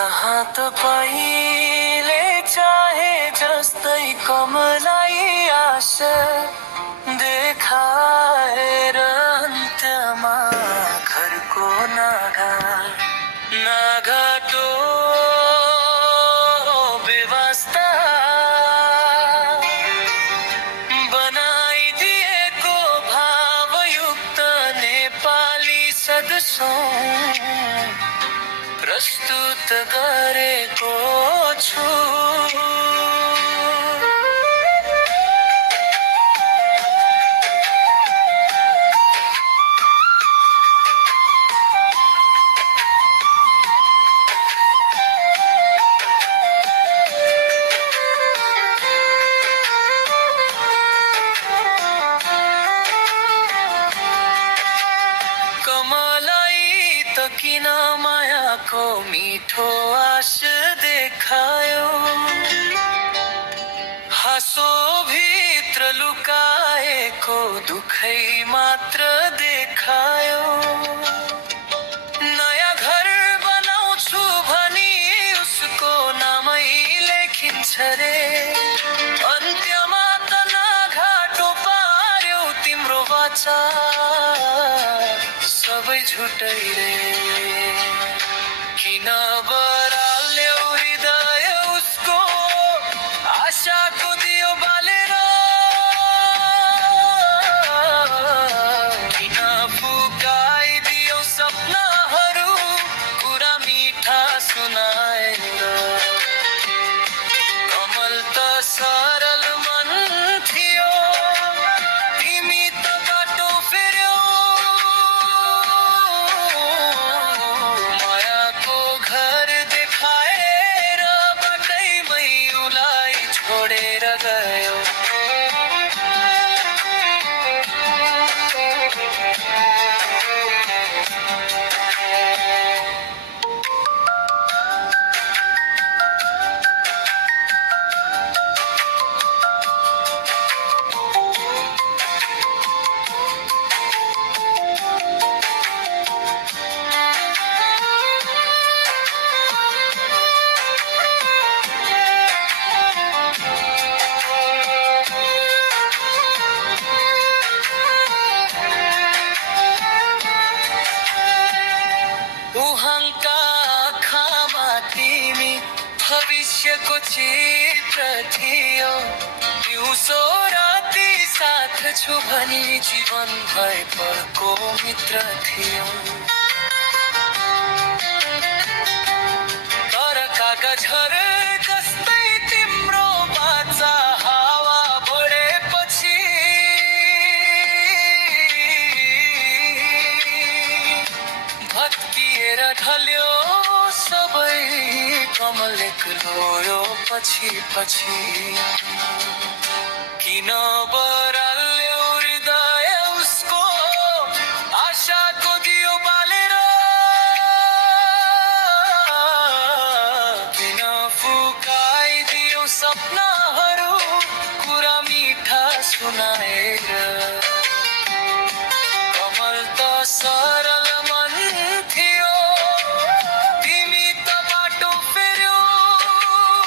यहाँ तपाईँले चाहे जस्तै कमलाई आशा देखाएर अन्त्यमा घरको नाघाटो व्यवस्था बनाइदिएको भावयुक्त नेपाली सदस्यों प्रस्तुत गरेको छु। किन मायाको मिठो आश देखायो, हाँसो भित्र लुकाएको दुखै मात्र देखायो। नयाँ घर बनाउँछु भनी उसको नामै लेखिन्छ रे, अन्त्यमा त नाघाटो पार्यो तिम्रो वाचा सबै झुटै रे। किन बराल्यौ हृदय उसको आशाको दियो बालेर, किन फुकाइदियौ सपनाहरू कुरा मिठा सुनाएर। कमल त सरल मन थियो, तिमी त बाटो फेर्यौ। मायाको घर देखाएर बाटैमै उलाई छोडेर गयो। उहाँका आँखामा तिमी भविष्यको चित्र थियो, दिउँसो राति साथ छु भनी जीवन भर पलको मित्र थियो। तर कागजहरू जस्तै तिम्रो बाचा हावा बढेपछि भत्किएर ढल्यो सबै, कमल एक्लो पछि पछि। किन